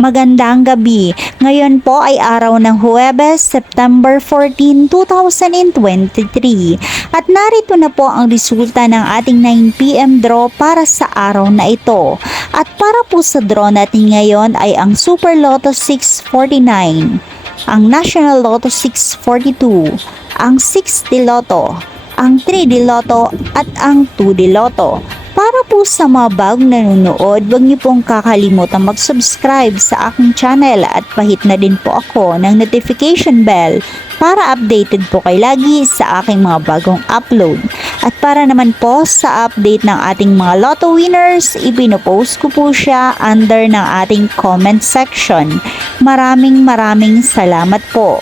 Magandang gabi. Ngayon po ay araw ng Huwebes, September 14, 2023. At narito na po ang resulta ng ating 9 PM draw para sa araw na ito. At para po sa draw natin ngayon ay ang Super Lotto 649, ang National Lotto 642, ang 6D Lotto, ang 3D Lotto at ang 2D Lotto. Para po sa mga bagong nanonood, huwag niyo pong kakalimutan mag-subscribe sa aking channel at pahit na din po ako ng notification bell para updated po kayo lagi sa aking mga bagong upload. At para naman po sa update ng ating mga lotto winners, ipinopost ko po siya under ng ating comment section. Maraming salamat po.